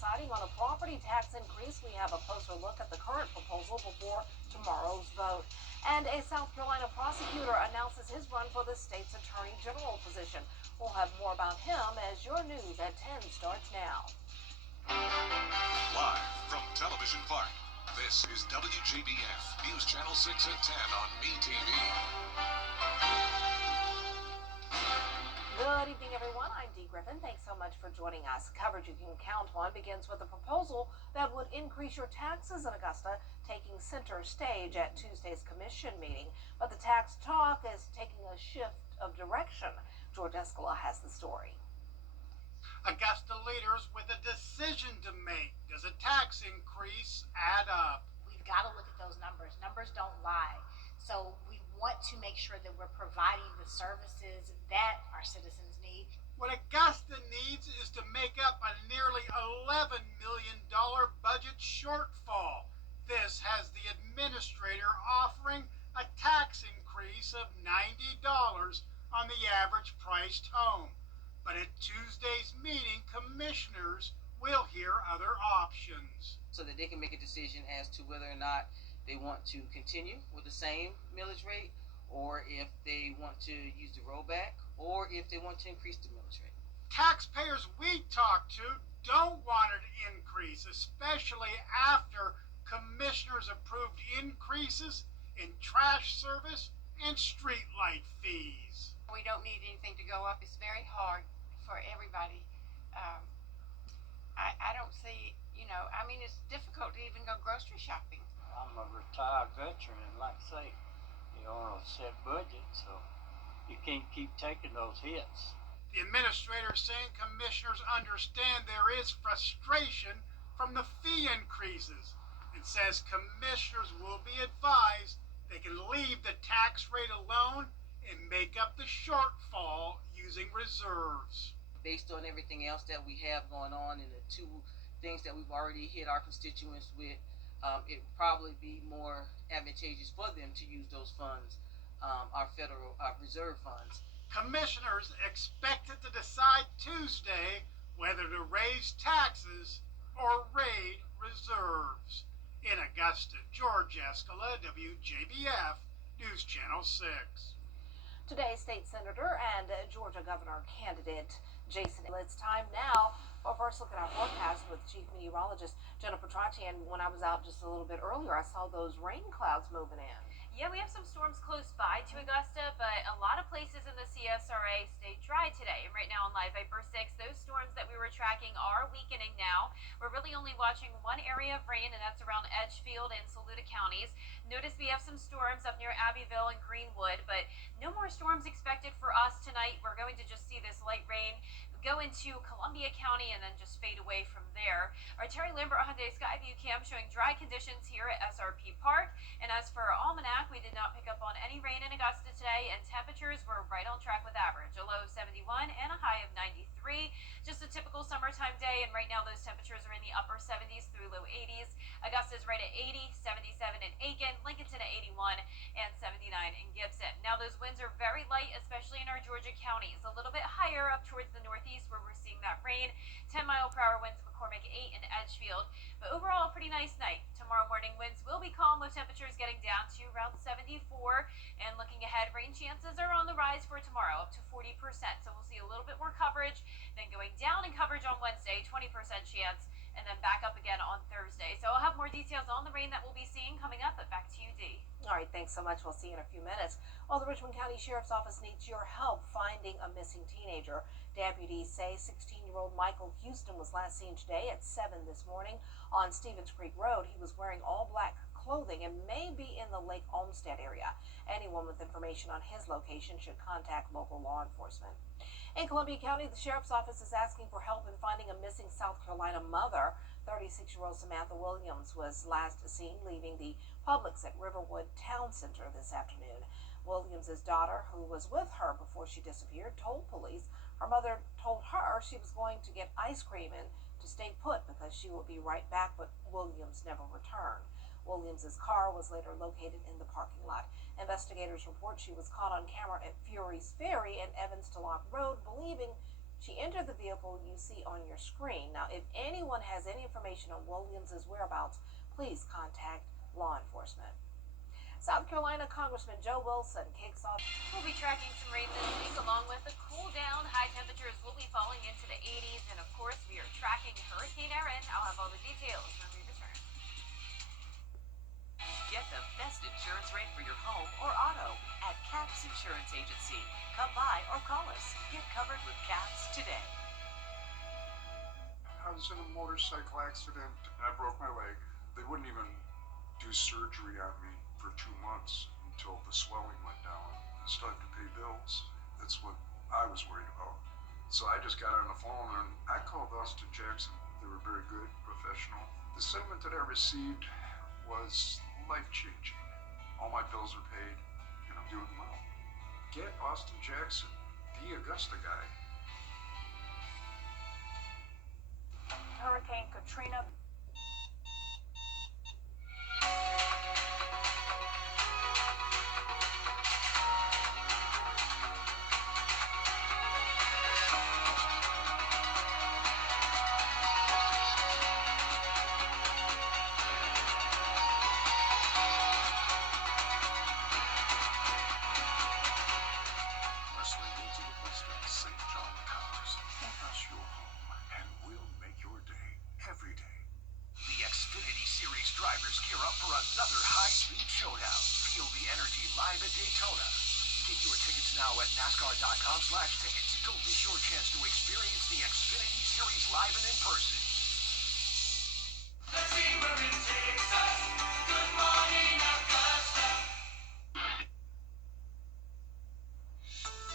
deciding on a property tax increase. We have a closer look at the current proposal before tomorrow's vote. And a South Carolina prosecutor announces his run for the state's attorney general position. We'll have more about him as your news at 10 starts now. Live from Television Park, this is WJBF News Channel 6 at 10 on MeTV. Good evening, everyone. I'm Dee Griffin. Thanks so much for joining us. Coverage you can count on begins with a proposal that would increase your taxes in Augusta, taking center stage at Tuesday's commission meeting. But the tax talk is taking a shift of direction. George Escala has the story. Augusta leaders with a decision to make. Does a tax increase add up? We've got to look at those numbers. Numbers don't lie. So we want to make sure that we're providing the services that our citizens need. What Augusta needs is to make up a nearly $11 million budget shortfall. This has the administrator offering a tax increase of $90 on the average priced home. But at Tuesday's meeting, commissioners will hear other options. So that they can make a decision as to whether or not they want to continue with the same millage rate, or if they want to use the rollback, or if they want to increase the millage rate. Taxpayers we talk to don't want an increase, especially after commissioners approved increases in trash service and street light fees. We don't need anything to go up. It's very hard for everybody. I don't see, it's difficult to even go grocery shopping. I'm a retired veteran, and like I say, you're on a set budget, so you can't keep taking those hits. The administrator is saying commissioners understand there is frustration from the fee increases and says commissioners will be advised they can leave the tax rate alone and make up the shortfall using reserves. Based on everything else that we have going on and the two things that we've already hit our constituents with, it would probably be more advantageous for them to use those funds, our federal reserve funds. Commissioners expected to decide Tuesday whether to raise taxes or raid reserves. In Augusta, George Escala, WJBF News Channel 6. Today's state senator and Georgia governor candidate Jason. It's time now for a first look at our forecast with chief meteorologist Jennifer Trotty. And when I was out just a little bit earlier, I saw those rain clouds moving in. Yeah, we have some storms close by to Augusta, but a lot of places in the CSRA stay dry today. And right now on Live Viper 6, those storms that we were tracking are weakening now. We're really only watching one area of rain, and that's around Edgefield and Saluda counties. Notice we have some storms up near Abbeville and Greenwood, but no more storms expected for us tonight. We're going to just see this light rain go into Columbia County and then just fade away from there. Our Terry Lambert Hyundai Skyview cam showing dry conditions here at SRP Park. And as for our almanac, we did not pick up on any rain in Augusta today, and temperatures were right on track with average. A low of 71 and a high of 93. Just a typical summertime day, and right now those temperatures are in the upper 70s through low 80s. Augusta's right at 80, 77 in Aiken, Lincolnton at 81, and 79 in Gibson. Now those winds are very light, especially in our Georgia counties. A little bit higher up towards the northeast where we're seeing that rain. 10-mile-per-hour winds in McCormick, 8 in Edgefield. But overall, a pretty nice night. Tomorrow morning, winds will be calm with temperatures getting down to around 74. And looking ahead, rain chances are on the rise for tomorrow, up to 40%. So we'll see a little bit more coverage, then going down in coverage on Wednesday, 20% chance, and then back up again on Thursday. So I'll have more details on the rain that we'll be seeing coming up, but back to you, Dee. All right, thanks so much. We'll see you in a few minutes. Well, the Richmond County Sheriff's Office needs your help finding a missing teenager. Deputies say 16-year-old Michael Houston was last seen today at 7 this morning on Stevens Creek Road. He was wearing all black clothing and may be in the Lake Olmsted area. Anyone with information on his location should contact local law enforcement. In Columbia County, the Sheriff's Office is asking for help in finding a missing South Carolina mother. 36-year-old Samantha Williams was last seen leaving the Publix at Riverwood Town Center this afternoon. Williams' daughter, who was with her before she disappeared, told police her mother told her she was going to get ice cream and to stay put because she would be right back, but Williams never returned. Williams' car was later located in the parking lot. Investigators report she was caught on camera at Fury's Ferry and Evans to Lock Road, believing She entered the vehicle you see on your screen. Now, if anyone has any information on Williams's whereabouts, please contact law enforcement. South Carolina Congressman Joe Wilson kicks off. We'll be tracking some rain this week along with a cool down. High temperatures will be falling into the 80s. And of course, we are tracking Hurricane Erin. I'll have all the details when we return. Get the best insurance rate for your home or auto at Caps Insurance Agency. Come by or call us. Get covered with Caps today. I was in a motorcycle accident and I broke my leg. They wouldn't even do surgery on me for 2 months until the swelling went down. I still had to pay bills. That's what I was worried about. So I just got on the phone and I called Austin Jackson. They were very good, professional. The settlement that I received was life-changing. All my bills are paid and I'm doing well. Get Austin Jackson, the Augusta guy. Hurricane Katrina. Drivers gear up for another high-speed showdown. Feel the energy live at Daytona. Get your tickets now at NASCAR.com/tickets. Don't miss your chance to experience the Xfinity Series live and in person. Let's see where it takes us. Good morning, Augusta.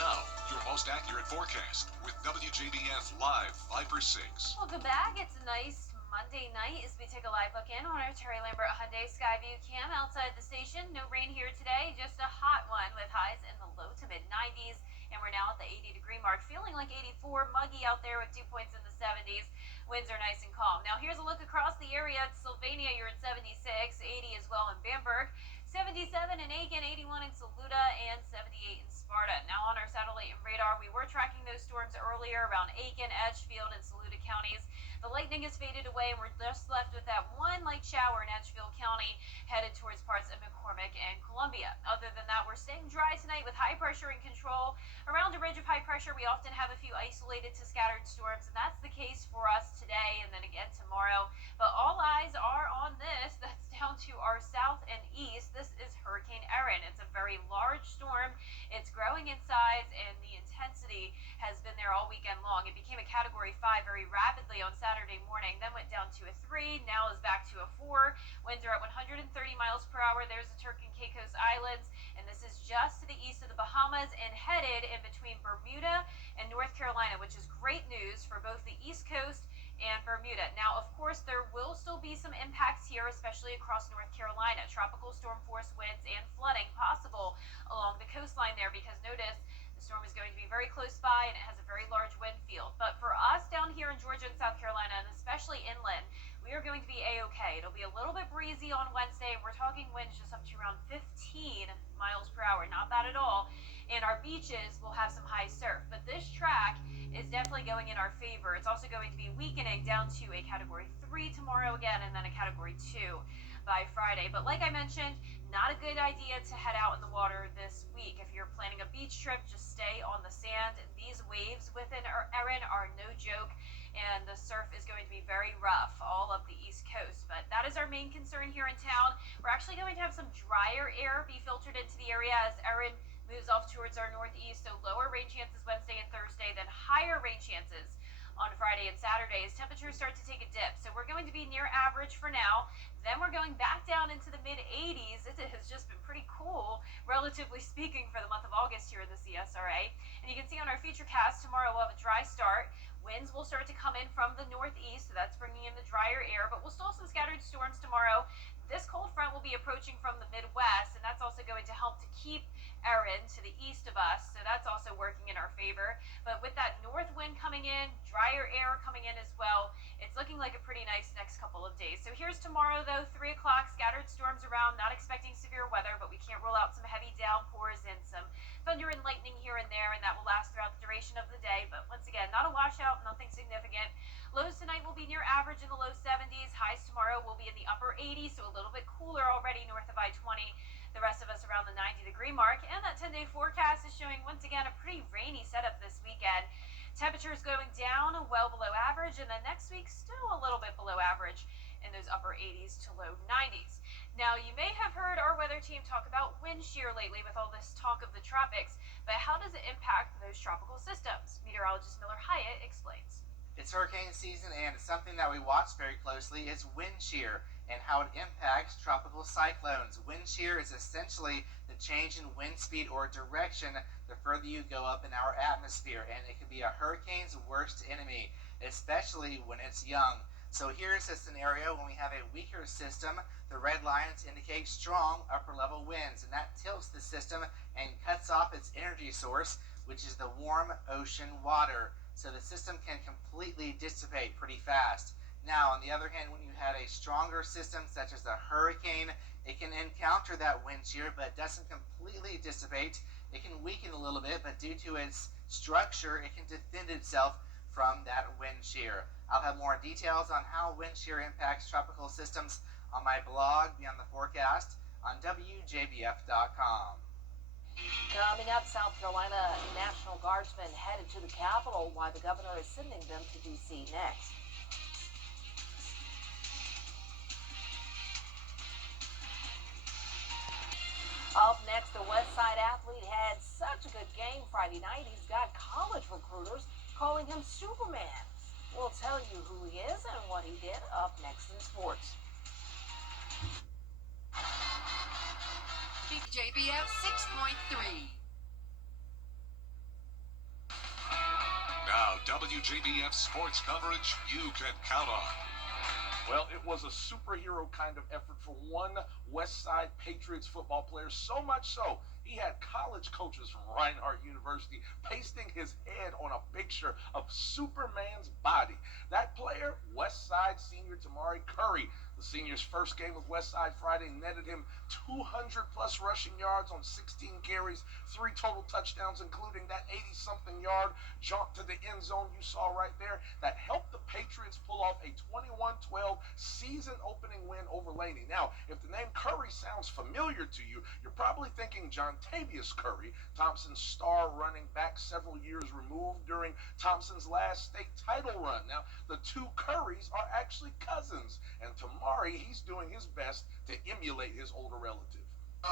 Now, your most accurate forecast with WJBF Live 5 for 6. Welcome back. It's a nice Monday night as we take a live look in on our Terry Lambert Hyundai Skyview cam outside the station. No rain here today, just a hot one with highs in the low to mid 90s. And we're now at the 80-degree mark, feeling like 84, muggy out there with dew points in the 70s. Winds are nice and calm. Now here's a look across the area. At Sylvania, you're at 76, 80 as well in Bamberg, 77 in Aiken, 81 in Saluda, and 78 in Sparta. Now on our satellite and radar, we were tracking those storms earlier around Aiken, Edgefield, and Saluda counties. The lightning has faded away, and we're just left with that one light shower in Edgefield County, headed towards parts of McCormick and Columbia. Other than that, we're staying dry tonight with high pressure in control. Around a ridge of high pressure, we often have a few isolated to scattered storms, and that's the case for us today and then again tomorrow. But all eyes are on this. That's down to our south and east. This is Hurricane Erin. It's a very large storm. It's growing in size, and the intensity has been there all weekend long. It became a Category 5 very rapidly on Saturday morning, then went down to a 3, now is back to a 4. Winds are at 130 miles per hour. There's the Turk and Caicos Islands, and this is just to the east of the Bahamas and headed in between Bermuda and North Carolina, which is great news for both the East Coast and Bermuda. Now, of course, there will still be some impacts here, especially across North Carolina. Tropical storm force winds and flooding possible along the coastline there, because notice the storm is going to be very close by and it has a very large wind field. But for us down here in Georgia and South Carolina, and especially inland, we are going to be A-OK. It'll be a little bit breezy on Wednesday, and we're talking winds just up to around 15 miles per hour. Not bad at all. And our beaches will have some high surf. But this track is definitely going in our favor. It's also going to be weakening down to a Category 3 tomorrow again, and then a Category 2 by Friday. But like I mentioned, not a good idea to head out in the water this week. If you're planning a beach trip, just stay on the sand. These waves within Erin are no joke, and the surf is going to be very rough all up the East Coast. But that is our main concern here in town. We're actually going to have some drier air be filtered into the area as Erin moves off towards our northeast, so lower rain chances Wednesday and Thursday, then higher rain chances on Friday and Saturday as temperatures start to take a dip. So we're going to be near average for now. Then we're going back down into the mid-80s. It has just been pretty cool, relatively speaking, for the month of August here in the CSRA. And you can see on our futurecast tomorrow we'll have a dry start. Winds will start to come in from the northeast, so that's bringing in the drier air, but we'll still have some scattered storms tomorrow. This cold front will be approaching from the Midwest, and that's also going to help to keep Erin to the east of us, so that's also working in our favor. But with that north wind coming in, drier air coming in as well, it's looking like a pretty nice next couple of days. So here's tomorrow, though, 3 o'clock, scattered storms around, not expecting severe weather, but we can't rule out some heavy downpours and some thunder and lightning here and there, and that will last throughout the duration of the day, but once again, not a washout, nothing significant. Lows tonight will be near average in the low 70s. Highs tomorrow will be in the upper 80s, so a little bit cooler already north of I-20. The rest of us around the 90-degree mark, and that 10-day forecast is showing once again a pretty rainy setup this weekend. Temperatures going down well below average, and then next week still a little bit below average in those upper 80s to low 90s. Now, you may have heard our weather team talk about wind shear lately with all this talk of the tropics, but how does it impact those tropical systems? Meteorologist Miller Hyatt explains. It's hurricane season, and something that we watch very closely is wind shear and how it impacts tropical cyclones. Wind shear is essentially the change in wind speed or direction the further you go up in our atmosphere, and it can be a hurricane's worst enemy, especially when it's young. So here's a scenario when we have a weaker system. The red lines indicate strong upper level winds, and that tilts the system and cuts off its energy source, which is the warm ocean water. So the system can completely dissipate pretty fast. Now, on the other hand, when you have a stronger system such as a hurricane, it can encounter that wind shear but doesn't completely dissipate. It can weaken a little bit, but due to its structure, it can defend itself from that wind shear. I'll have more details on how wind shear impacts tropical systems on my blog Beyond the Forecast on WJBF.com. Coming up, South Carolina National Guardsmen headed to the Capitol, why the governor is sending them to D.C. next. Up next, the West Side athlete had such a good game Friday night, he's got college recruiters calling him Superman. We'll tell you who he is and what he did up next in sports. WJBF 6.3. Now, WJBF sports coverage you can count on. Well, it was a superhero kind of effort for one West Side Patriots football player, so much so he had college coaches from Reinhardt University pasting his head on a picture of Superman's body. That player, West Side senior Tamari Curry. The senior's first game with West Side Friday netted him 200-plus rushing yards on 16 carries, 3 total touchdowns, including that 80-something yard jaunt to the end zone you saw right there that helped the Patriots pull off a 21-12 season-opening win over Laney. Now, if the name Curry sounds familiar to you, you're probably thinking Jontavius Curry, Thompson's star running back several years removed during Thompson's last state title run. Now, the two Currys are actually cousins, and Tamari, he's doing his best to emulate his older relative.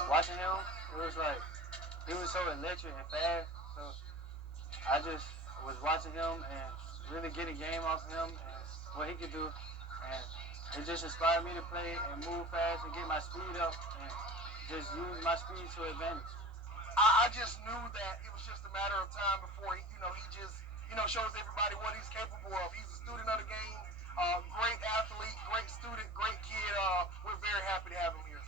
Watching him, it was like, he was so electric and fast, so I just was watching him and really getting game off of him and what he could do, and it just inspired me to play and move fast and get my speed up and just use my speed to advantage. I just knew that it was just a matter of time before he just shows everybody what he's capable of. He's a student of the game, great athlete, great student, great kid. We're very happy to have him here.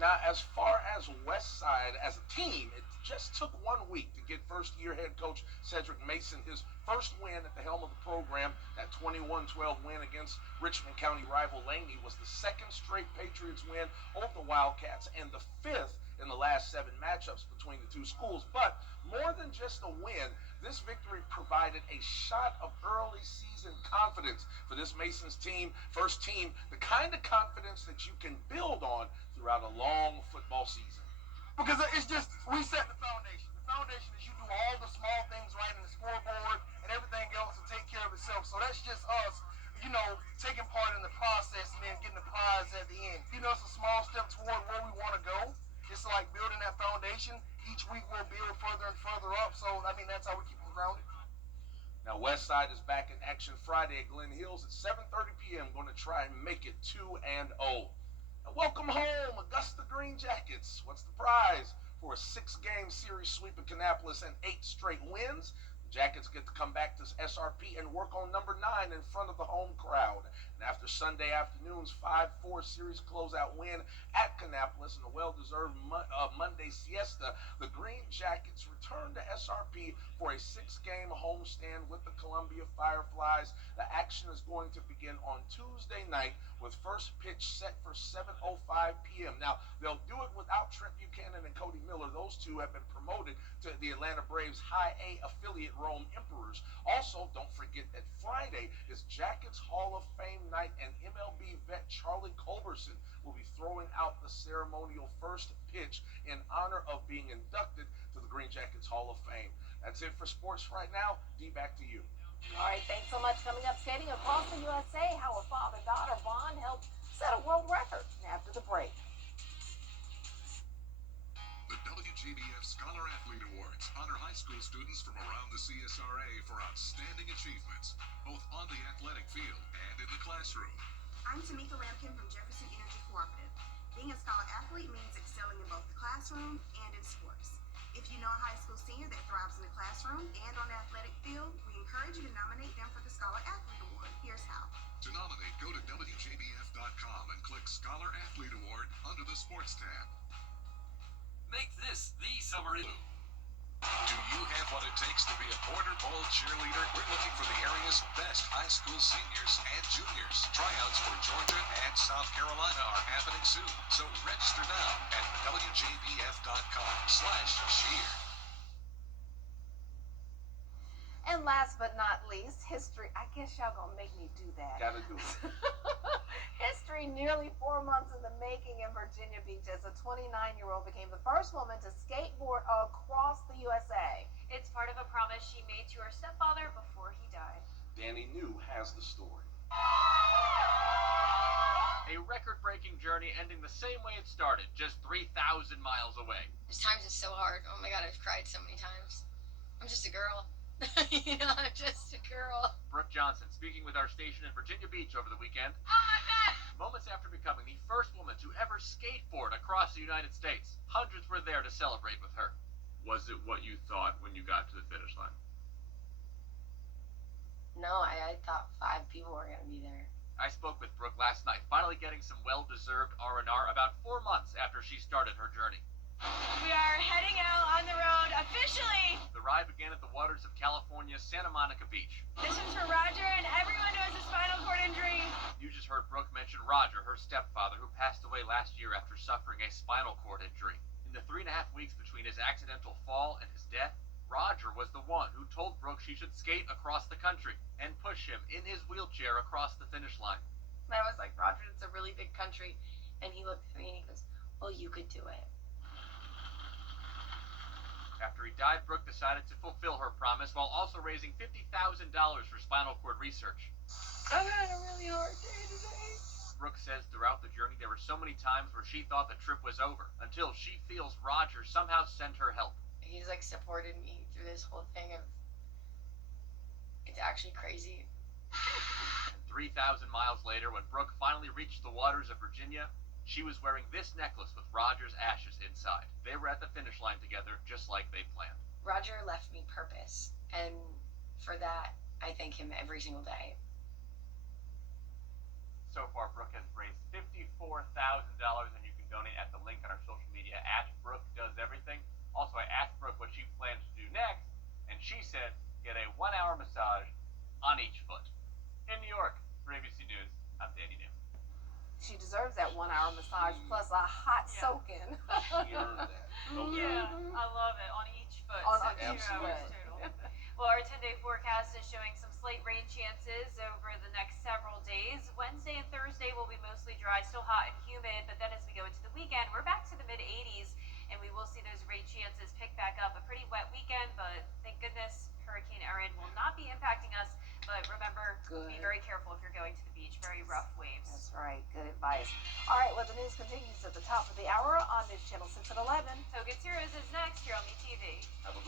Now, as far as West Side as a team, it just took 1 week to get first-year head coach Cedric Mason his first win at the helm of the program. That 21-12 win against Richmond County rival Laney was the second straight Patriots win over the Wildcats and the 5th in the last 7 matchups between the two schools. But more than just a win, this victory provided a shot of early season confidence for this Mason's team, first team, the kind of confidence that you can build on throughout a long football season. Because it's just, we set the foundation. The foundation is you do all the small things right in the scoreboard and everything else will take care of itself. So that's just us, taking part in the process and then getting the prize at the end. It's a small step toward where we want to go. It's like building that foundation. Each week we'll build further and further up. So, that's how we keep them grounded. Now, West Side is back in action Friday at Glen Hills at 7:30 p.m. Going to try and make it 2-0. Now, welcome home, Augusta Green Jackets. What's the prize for a 6-game series sweep of Kannapolis and 8 straight wins? The Jackets get to come back to SRP and work on number 9 in front of the home crowd. And after Sunday afternoon's 5-4 series closeout win at Kannapolis and a well-deserved Monday siesta, the Green Jackets return to SRP for a 6-game homestand with the Columbia Fireflies. The action is going to begin on Tuesday night with first pitch set for 7:05 p.m. Now, they'll do it without Trent Buchanan and Cody Miller. Those two have been promoted to the Atlanta Braves High A affiliate Rome Emperors. Also, don't forget that Friday is Jackets Hall of Fame night, and MLB vet Charlie Culberson will be throwing out the ceremonial first pitch in honor of being inducted to the Green Jackets Hall of Fame. That's it for sports right now. D, back to you. All right, thanks so much. Coming up, skating across the USA, how a father-daughter bond helped set a world record. After the break. The WJBF Scholar Athlete Awards honor high school students from around the CSRA for outstanding achievements, both on the athletic field and in the classroom. I'm Tamika Lampkin from Jefferson Energy Cooperative. Being a scholar athlete means excelling in both the classroom and in sports. If you know a high school senior that thrives in the classroom and on the athletic field, we encourage you to nominate them for the Scholar Athlete Award. Here's how. To nominate, go to WJBF.com and click Scholar Athlete Award under the Sports tab. Make this the summer. Do you have what it takes to be a Border Bowl cheerleader? We're looking for the area's best high school seniors and juniors. Tryouts for Georgia and South Carolina are happening soon, so register now at WJBF.com/cheer. And last but not least, history. I guess y'all gonna make me do that. Gotta do it. History nearly 4 months in the making in Virginia Beach as a 29-year-old became the first woman to skateboard across the USA. It's part of a promise she made to her stepfather before he died. Danny New has the story. A record-breaking journey ending the same way it started, just 3,000 miles away. There's times it's so hard. Oh my God, I've cried so many times. I'm just a girl. I'm just a girl. Brooke Johnson speaking with our station in Virginia Beach over the weekend. Oh my God! Moments after becoming the first woman to ever skateboard across the United States. Hundreds were there to celebrate with her. Was it what you thought when you got to the finish line? No, I thought 5 people were going to be there. I spoke with Brooke last night, finally getting some well-deserved R&R about 4 months after she started her journey. We are heading out on the road officially. The ride began at the waters of California's Santa Monica Beach. This is for Roger and everyone who has a spinal cord injury. You just heard Brooke mention Roger, her stepfather, who passed away last year after suffering a spinal cord injury. In the 3.5 weeks between his accidental fall and his death, Roger was the one who told Brooke she should skate across the country and push him in his wheelchair across the finish line. And I was like, Roger, it's a really big country. And he looked at me and he goes, well, you could do it. After he died, Brooke decided to fulfill her promise while also raising $50,000 for spinal cord research. I've had a really hard day today. Brooke says throughout the journey there were so many times where she thought the trip was over, until she feels Roger somehow sent her help. He's like supported me through this whole thing of, it's actually crazy. And 3,000 miles later, when Brooke finally reached the waters of Virginia, she was wearing this necklace with Roger's ashes inside. They were at the finish line together, just like they planned. Roger left me purpose, and for that, I thank him every single day. So far, Brooke has raised $54,000, and you can donate at the link on our social media, @BrookeDoesEverything. Also, I asked Brooke what she plans to do next, and she said get a 1-hour massage on each foot. In New York, for ABC News, I'm Danny New. She deserves that 1-hour massage plus a hot soak-in. She earned that. Okay. Yeah, I love it. On each foot. On so each 2 hours foot. total. Well, our 10-day forecast is showing some slight rain chances over the next several days. Wednesday and Thursday will be mostly dry, still hot and humid, but then as we go into the weekend, we're back to the mid-80s, and we will see those rain chances pick back up. A pretty wet weekend, but thank goodness Hurricane Erin will not be impacting us. But remember, be very careful if you're going to the beach. Very rough waves. That's right. Good advice. All right, well, the news continues at the top of the hour on News Channel 6 at 11. Toget Heroes is next here on MeTV. Have a good